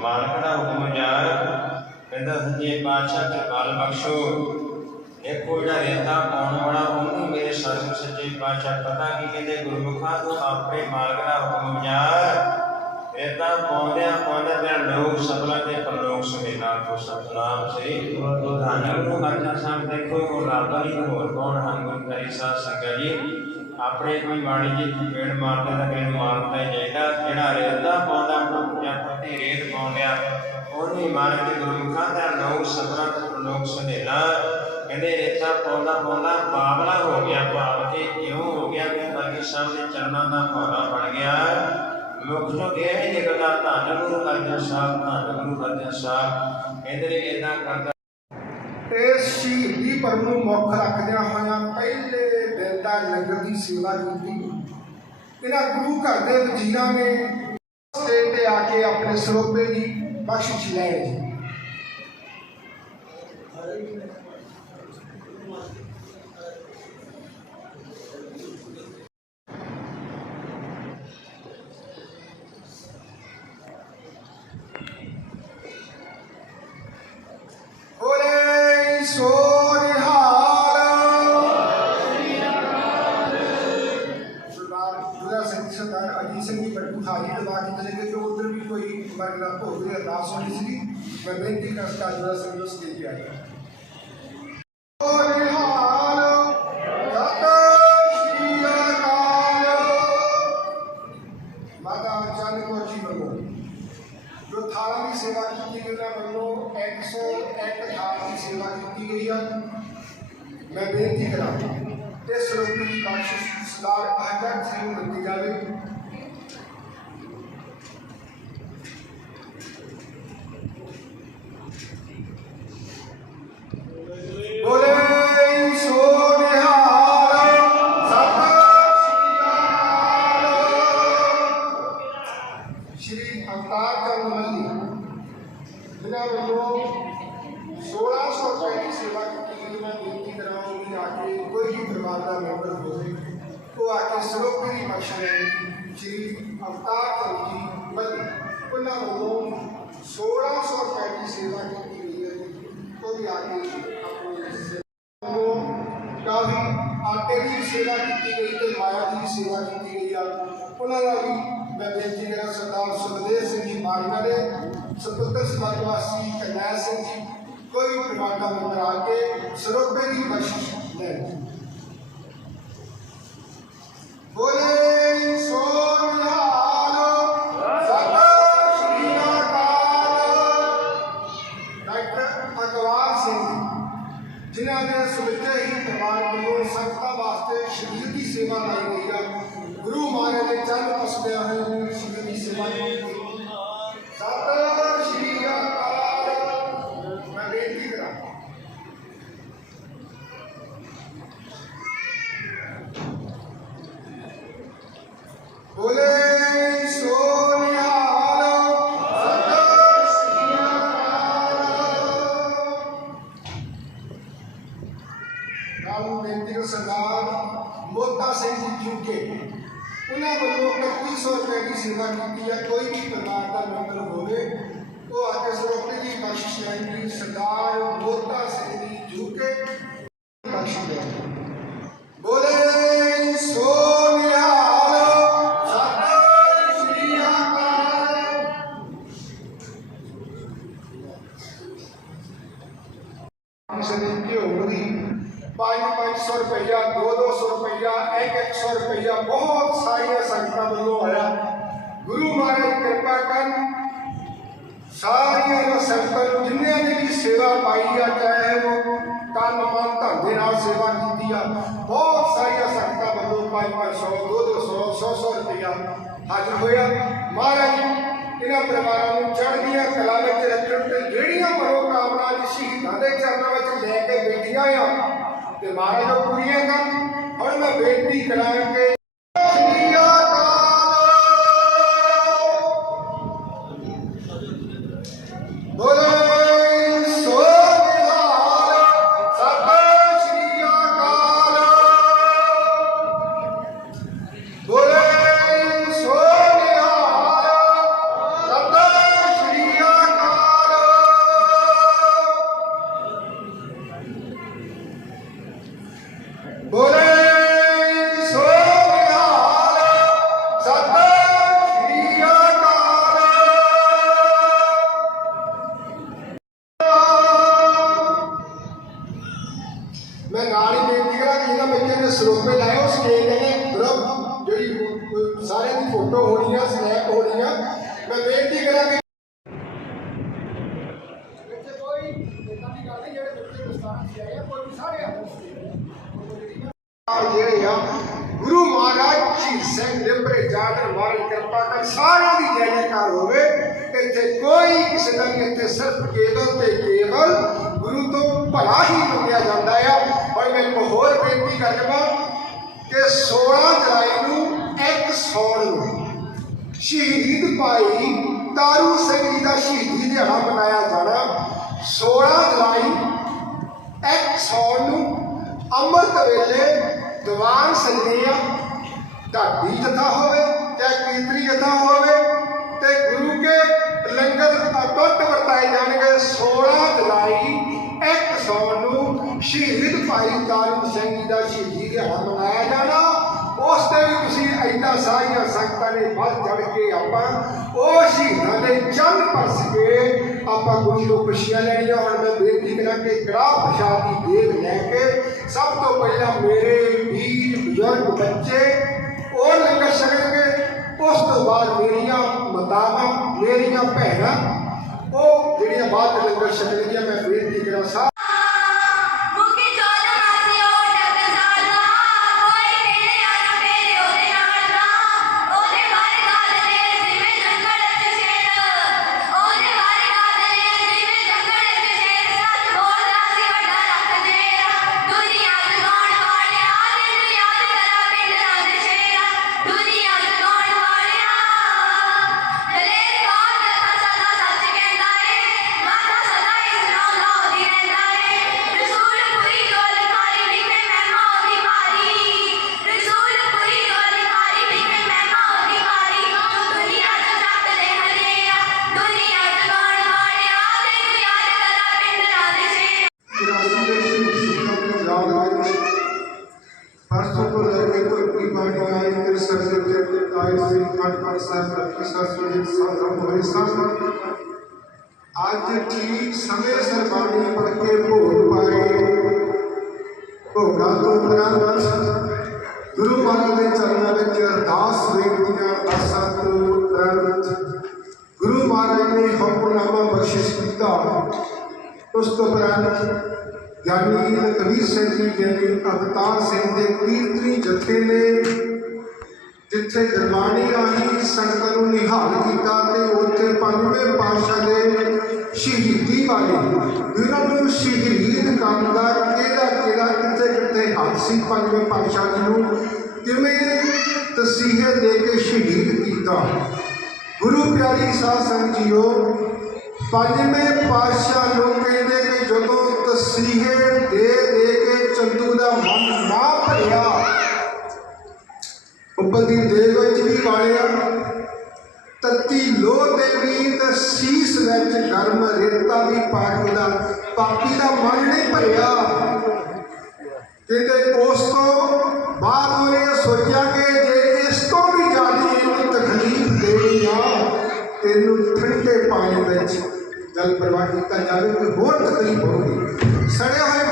ਮਾਲਕ ਦਾ ਹੁਕਮ ਜਾਰ ਕਹਿੰਦਾ ਸੱਚੇ ਪਾਤਸ਼ਾਹ ਕਿਰਪਾਲ ਬਖਸ਼ੋ। ਦੇਖੋ ਜਿਹੜਾ ਰੇਤਾ ਪਾਉਣ ਵਾਲਾ ਉਹਨੂੰ ਮੇਰੇ ਸਤਿਗੁਰ ਸੱਚੇ ਪਾਤਸ਼ਾਹ ਪਤਾ ਕੀ ਕਹਿੰਦੇ ਗੁਰਮੁਖਾਂ ਤੋਂ ਆਪਣੇ ਮਾਲਕ ਦਾ ਹੁਕਮ ਜਾਰ ਰੇਤਾ ਪਾਉਂਦਿਆਂ ਪਾਉਂਦਿਆਂ ਤੇ ਲੋਕ ਸਬਲਾ ਤੇ ਪਰਲੋਕ ਸੁਨੇਹਾ ਕੋ ਸਤਨਾਮ ਸ੍ਰੀ ਗੁਰੂ ਧੰਨ ਗੁਰੂ ਅਰਜਨ ਸਾਹਿਬ ਦੇਖੋ, ਉਹ ਰਾਤਾ ਹੀ, ਹੋਰ ਕੌਣ ਹਨ? ਗੁਰੂ ਕਰੀ ਸਾਧ ਸੰਗਤ ਜੀ, ਆਪਣੇ ਕੋਈ ਮਾੜੀ ਜੀ ਪੇੜ ਮਾਰਦਾ ਤਾਂ ਕਿਸੇ ਮਾਰਦਾ ਹੀ ਚਾਹੀਦਾ ਜਿਹੜਾ ਰੇਤਾ ਪਾਉਂਦਾ ਜਾਂ ਪਤੀ ਰੇਤ ਪਾਉਂਦਿਆ। ਉਹਨੇ ਮਾਰ ਕੇ ਗੁਰਮੁਖਾਂ ਦਾ ਲੋਕ ਸਤਰਾਂ ਤੋਂ ਲੋਕ ਸੁਨੇਲਾ ਕਹਿੰਦੇ ਰੇਤਾ ਪਾਉਂਦਾ ਪਾਉਂਦਾ ਬਾਬਲਾ ਹੋ ਗਿਆ ਭਾਵ ਕਿ ਇਉਂ ਹੋ ਗਿਆ? ਕਿ ਅਰਗੀ ਸਾਹਿਬ ਦੇ ਚਰਨਾਂ ਦਾ ਭਾਰਾ ਬਣ ਗਿਆ। ਮੁਖ ਨੂੰ ਇਹ ਹੀ ਨਿਕਲਦਾ ਧੰਨ ਗੁਰੂ ਅਰਜਨ ਸਾਹਿਬ ਧੰਨ ਗੁਰੂ ਅਰਜਨ ਸਾਹਿਬ ਕਹਿੰਦੇ ਨੇ ਇਦਾਂ ਕਰਦਾ। ਇਸ ਸ਼ਹੀਦੀ ਪਰਮ ਨੂੰ ਮੁੱਖ ਰੱਖਦਿਆਂ ਹੋਇਆਂ ਪਹਿਲੇ ਦਿਨ ਦਾ ਲੰਗਰ ਦੀ ਸੇਵਾ ਕੀਤੀ। ਇਹਨਾਂ ਗੁਰੂ ਘਰ ਦੇ ਵਜ਼ੀਰਾਂ ਨੇ ਸਟੇਜ ਤੇ ਆ ਕੇ ਆਪਣੇ ਸਰੋਪੇ ਦੀ ਬਖਸ਼ਿਸ਼ ਲੈ ਜੀ ਸਰਦਾਰ ਦੁਰਾ ਸਿੰਘ ਸਰਦਾਰ ਅਜੀਤ ਸਿੰਘ ਜੀ ਬੱਟੂ ਹਾਜ਼ਰੀ ਲਵਾ ਕੇ ਚਲੇ ਗਏ ਕਿ ਉਧਰ ਵੀ ਕੋਈ ਵਰਗ ਦਾ ਭੋਗ ਦੀ ਅਰਦਾਸ ਹੋਣੀ ਸੀ ਮੈਂ ਬੇਨਤੀ ਕਰਦਾ ਦੁਰਾ ਸਿੰਘ ਨੂੰ ਸਟੇਜ ਤੇ ਆ ਗਿਆ ਸੋਨਿਹਾਲ ਸਤਿ ਸ਼੍ਰੀ ਅਕਾਲ ਮਾਤਾ ਚੰਨ ਕੌਰ ਜੀ ਵੱਲੋਂ ਜੋ ਥਾਲਾਂ ਦੀ ਸੇਵਾ ਕੀਤੀ ਗਈ ਉਹਨਾਂ ਵੱਲੋਂ ਆ ਕੇ ਕੋਈ ਵੀ ਪਰਿਵਾਰ ਦਾ ਮੈਂਬਰ ਹੋਵੇ, ਉਹ ਆ ਕੇ ਸਰੋਪੇ ਦੀ ਬਖਸ਼ ਲੈ ਸ਼੍ਰੀ ਅਵਤਾਰ ਚੰਦ ਜੀ ਮੱਲੀ ਉਹਨਾਂ ਵੱਲੋਂ 1600 ਰੁਪਏ ਦੀ ਸੇਵਾ ਕੀਤੀ ਗਈ ਹੈ। ਉਹ ਵੀ ਆ ਕੇ ਕਾਫੀ ਆਟੇ ਦੀ ਸੇਵਾ ਕੀਤੀ ਗਈ ਤੇ ਮਾਇਆ ਦੀ ਸੇਵਾ ਕੀਤੀ ਗਈ ਆ। ਉਹਨਾਂ ਦਾ ਵੀ ਮੈਂ ਬੇਨਤੀ ਕਰਾਂ ਸਰਦਾਰ ਸੁਖਦੇਵ ਸਿੰਘ ਜੀ ਮਾਰਗਾ ਦੇ ਸਤੁੱਤਰ ਸਮਾਜ ਵਾਸੀ ਕਰਨੈਲ ਸਿੰਘ ਜੀ, ਕੋਈ ਵੀ ਪਰਿਵਾਰ ਦਾ ਮੈਂਬਰ ਆ ਕੇ ਸਰੋਪੇ ਦੀ ਬਖਸ਼ਿਸ਼ ਲੈ ਪਰਿਵਾਰ ਦਾ ਮੈਂਬਰ ਹੋਵੇ, ਉਹ ਆ ਕੇ ਸਰੋਪੇ ਦੀ ਬਖਸ਼ਿਸ਼ ਲੈਣ ਦੀ ਸਰਦਾਰ ਮੋਤਾ ਸਿੰਘ ਸੰਗਤਾਂ ਨੂੰ ਜਿੰਨਿਆਂ ਨੇ ਵੀ ਸੇਵਾ ਪਾਈ ਆ, ਚਾਹੇ ਉਹ ਤਨ ਮਨ ਧਨ ਦੇ ਨਾਲ ਸੇਵਾ ਕੀਤੀ ਆ, ਬਹੁਤ ਸਾਰੀਆਂ ਸੰਗਤਾਂ ਵੱਲੋਂ 5-500 200 100-100 ਹਾਜ਼ਰ ਹੋਇਆ। ਮਹਾਰਾਜ ਇਹਨਾਂ ਪਰਿਵਾਰਾਂ ਨੂੰ ਚੜ੍ਹਦੀਆਂ ਕਲਾ ਵਿੱਚ ਰੱਖਣ ਤੇ ਜਿਹੜੀਆਂ ਮਨੋਕਾਮਨਾ ਜੀ ਸ਼ਹੀਦਾਂ ਦੇ ਚਰਨਾਂ ਵਿੱਚ ਲੈ ਕੇ ਬੈਠੀਆਂ ਆ, ਤੇ ਮਹਾਰਾਜ ਉਹ ਪੂਰੀਆਂ ਕਰਨ। ਹੁਣ ਮੈਂ ਬੇਨਤੀ ਕਰਾਂ ਜਿਹੜੇ ਆ ਗੁਰੂ ਮਹਾਰਾਜ ਜੀ ਸਿੰਘ ਲਿਬਰੇ ਜਾਗਰ ਮਹਾਰਾਜ ਕਿਰਪਾ ਕਰ, ਸਾਰਿਆਂ ਦੀ ਜੈ ਜੈਕਾਰ ਹੋਵੇ। ਇੱਥੇ ਕੋਈ ਕਿਸੇ ਦਾ ਨਹੀਂ, ਇੱਥੇ ਸਿਰਫ ਕੇਵਲ ਤੇ ਕੇਵਲ ਗੁਰੂ ਤੋਂ ਭਲਾ ਹੀ ਮੰਗਿਆ ਜਾਂਦਾ ਆ। ਔਰ ਮੈਂ ਇੱਕ ਹੋਰ ਬੇਨਤੀ ਕਰ ਲਵਾਂ ਕਿ 16 ਜੁਲਾਈ ਨੂੰ ਇੱਕ ਸੌਣ ਨੂੰ ਸ਼ਹੀਦ ਭਾਈ ਤਾਰੂ ਸਿੰਘ ਜੀ ਦਾ ਸ਼ਹੀਦੀ ਦਿਹਾੜਾ ਮਨਾਇਆ ਜਾਣਾ 16 ਜੁਲਾਈ ਇੱਕ ਸੌਣ ਨੂੰ ਅੰਮ੍ਰਿਤ ਵੇਲੇ ਦੀਵਾਨ ਸਜਦੇ ਆ ਢਾਡੀ ਜਥਾ ਹੋਵੇ ਚਾਹੇ ਕੀਰਤਨੀ ਜਥਾ ਹੋਵੇ ਤੇ ਗੁਰੂ ਕੇ ਲੰਗਰ ਅਟੁੱਟ ਵਰਤਾਏ ਜਾਣਗੇ 16 ਜੁਲਾਈ ਇੱਕ ਸੌਣ ਨੂੰ ਸ਼ਹੀਦ ਭਾਈ ਤਾਰੂ ਸਿੰਘ ਜੀ ਦਾ ਸ਼ਹੀਦੀ ਦਿਹਾੜਾ ਮਨਾਇਆ ਜਾਣਾ। ਉਸ ਤੇ ਵੀ ਤੁਸੀਂ ਐਦਾਂ ਸਾਰੀਆਂ ਸੰਗਤਾਂ ਨੇ ਵੱਧ ਚੜ ਕੇ ਆਪਾਂ ਉਹ ਸ਼ਹੀਦਾਂ ਦੇ ਚੰਨ ਪਰਸ ਕੇ ਆਪਾਂ ਗੁਰੂ ਤੋਂ ਖੁਸ਼ੀਆਂ ਲੈਣੀਆਂ ਹੁਣ ਮੈਂ ਬੇਨਤੀ ਕਰਾਂ ਕਿ ਕੜਾਹ ਪ੍ਰਸ਼ਾਦ ਦੀ ਦੇਗ ਲੈ ਕੇ ਸਭ ਤੋਂ ਪਹਿਲਾਂ ਮੇਰੇ ਵੀਰ ਬਜ਼ੁਰਗ ਬੱਚੇ ਉਹ ਲੰਗਰ ਛਕਣਗੇ ਉਸ ਤੋਂ ਬਾਅਦ ਮੇਰੀਆਂ ਮਾਤਾਵਾਂ ਮੇਰੀਆਂ ਭੈਣਾਂ ਉਹ ਜਿਹੜੀਆਂ ਬਾਅਦ ਚ ਲੰਗਰ ਛਕਣਗੀਆਂ ਮੈਂ ਬੇਨਤੀ ਕਰਾਂ ਅੱਜ ਠੀਕ ਸਮੇਂ ਸਿਰ ਬਾਣੀ ਪੜ ਕੇ ਭੋਗ ਪਾਏ ਭੋਗਾਂ ਤੋਂ ਉਪਰੰਤ ਗੁਰੂ ਮਹਾਰਾਜ ਦੇ ਚਰਨਾਂ ਵਿੱਚ ਅਰਦਾਸ ਬੇਨਤੀਆਂ ਅਰਦਾਸਾਂ ਤੋਂ ਉਪਰੰਤ ਗੁਰੂ ਮਹਾਰਾਜ ਨੇ ਹੁਕਮਨਾਮਾ ਬਖਸ਼ਿਸ਼ ਕੀਤਾ ਉਸ ਤੋਂ ਉਪਰੰਤ ਗਿਆਨੀ ਕਬੀਰ ਸਿੰਘ ਜੀ ਗਿਆਨੀ ਅਵਤਾਰ ਸਿੰਘ ਦੇ ਕੀਰਤਨੀ ਜਥੇ ਨੇ ਜਿੱਥੇ ਦਰਬਾਨੀ ਰਾਹੀਂ ਸੰਗਤਾਂ ਨੂੰ ਨਿਹਾਲ ਕੀਤਾ ਤੇ ਉੱਥੇ ਪੰਜਵੇਂ ਪਾਤਸ਼ਾਹ ਦੇ ਸ਼ਹੀਦੀ ਵਾਲੇ ਇਹਨਾਂ ਨੂੰ ਸ਼ਹੀਦ ਕਰਨ ਦਾ ਕਿਹੜਾ ਕਿਹੜਾ, ਕਿੱਥੇ ਕਿੱਥੇ ਹੱਥ ਸੀ ਪੰਜਵੇਂ ਪਾਤਸ਼ਾਹ ਜੀ ਨੂੰ ਕਿਵੇਂ ਤਸੀਹੇ ਦੇ ਕੇ ਸ਼ਹੀਦ ਕੀਤਾ? ਗੁਰੂ ਪਿਆਰੀ ਸਾਧ ਸੰਗਤ ਜੀਓ, ਪੰਜਵੇਂ ਪਾਤਸ਼ਾਹ ਨੂੰ ਕਹਿੰਦੇ ਕਿ ਜਦੋਂ ਤਸੀਹੇ ਦੇ ਦੇ ਕੇ ਚੰਦੂ ਦਾ ਮਨ ਨਾ ਭਰਿਆ, ਉੱਪਰ ਦੀ ਦੇਗ ਵਿੱਚ ਵੀ ਵਾਲਿਆ ਤਤੀ ਲੋਹ ਦੇਵੀ ਤੇ ਸੀਸ ਵਿੱਚ ਗਰਮ ਰੇਤਾ ਵੀ ਪਾਣੀ ਦਾ ਪਾਪੀ ਦਾ ਮਨ ਨਹੀਂ ਭਰਿਆ। ਕਿਤੇ ਉਸ ਤੋਂ ਬਾਅਦ ਉਹਨੇ ਸੋਚਿਆ ਕਿ ਜੇ ਇਸ ਤੋਂ ਵੀ ਜ਼ਿਆਦਾ ਇਹਨੂੰ ਤਕਲੀਫ ਦੇਣੀ ਆ ਤੈਨੂੰ ਠੰਡੇ ਪਾਣੀ ਵਿੱਚ ਜਲ ਪ੍ਰਵਾਹ ਕੀਤਾ ਜਾਵੇ, ਕੋਈ ਹੋਰ ਤਕਲੀਫ ਹੋਊਗੀ। ਸੜੇ ਹੋਏ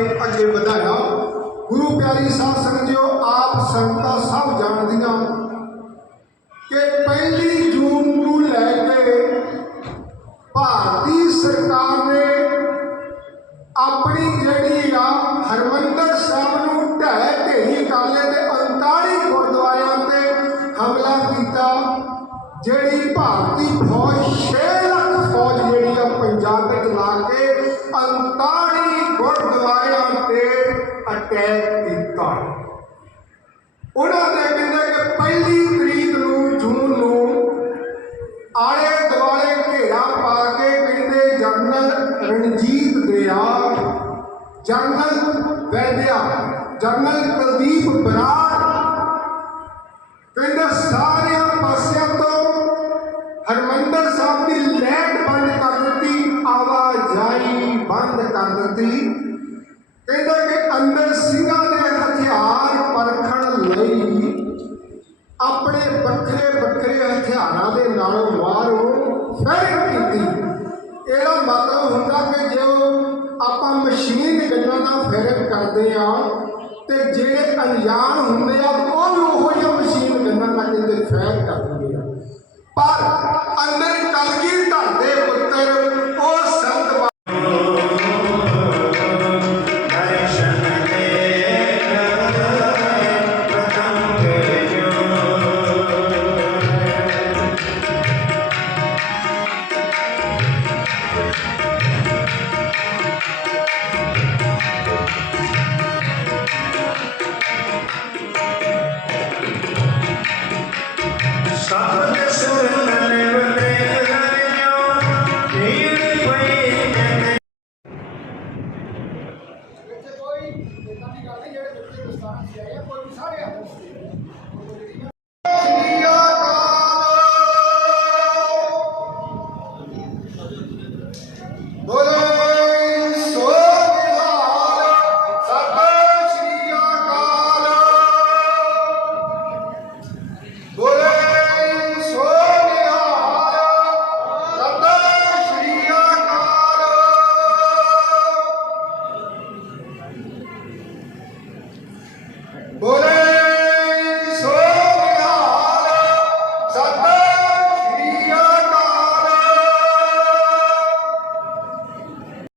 ਕੇ ਅੱਗੇ ਵਧਾਇਆ। ਗੁਰੂ ਪਿਆਰੀ ਸਾਧ ਸੰਗਤ ਜੀਓ ਆਪ ਸੰਗਤਾਂ ਸਭ ਜਾਣਦੀਆਂ। ਕਰ ਦਿੰਦੀ ਆ। ਪਰ ਅੰਦਰ ਕਲਗੀ ਢਲਦੇ ਪੁੱਤਰ?